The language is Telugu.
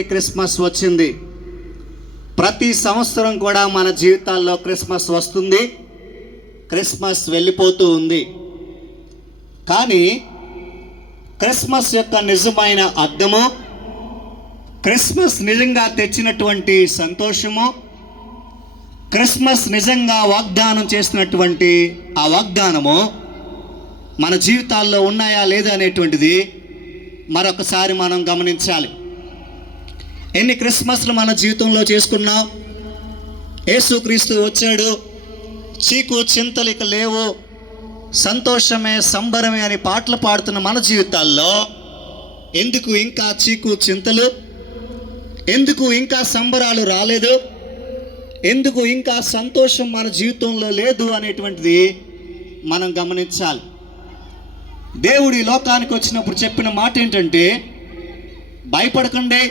క్రిస్మస్ వచ్చింది. ప్రతి సంవత్సరం కూడా మన జీవితాల్లో క్రిస్మస్ వస్తుంది, క్రిస్మస్ వెళ్ళిపోతూ ఉంది. కానీ క్రిస్మస్ యొక్క నిజమైన అర్థము, క్రిస్మస్ నిజంగా తెచ్చినటువంటి సంతోషము, క్రిస్మస్ నిజంగా వాగ్దానం చేసినటువంటి ఆ వాగ్దానము మన జీవితాల్లో ఉన్నాయా లేదా అనేటువంటిది మరొకసారి మనం గమనించాలి. ఎన్ని క్రిస్మస్లు మన జీవితంలో చేసుకున్నాం? యేసుక్రీస్తు వచ్చాడు, చీకు చింతలు ఇక లేవు, సంతోషమే సంబరమే అని పాటలు పాడుతున్న మన జీవితాల్లో ఎందుకు ఇంకా చీకు చింతలు? ఎందుకు ఇంకా సంబరాలు రాలేదు? ఎందుకు ఇంకా సంతోషం మన జీవితంలో లేదు అనేటువంటిది మనం గమనించాలి. దేవుడి లోకానికి వచ్చినప్పుడు చెప్పిన మాట ఏంటంటే, భయపడకండి,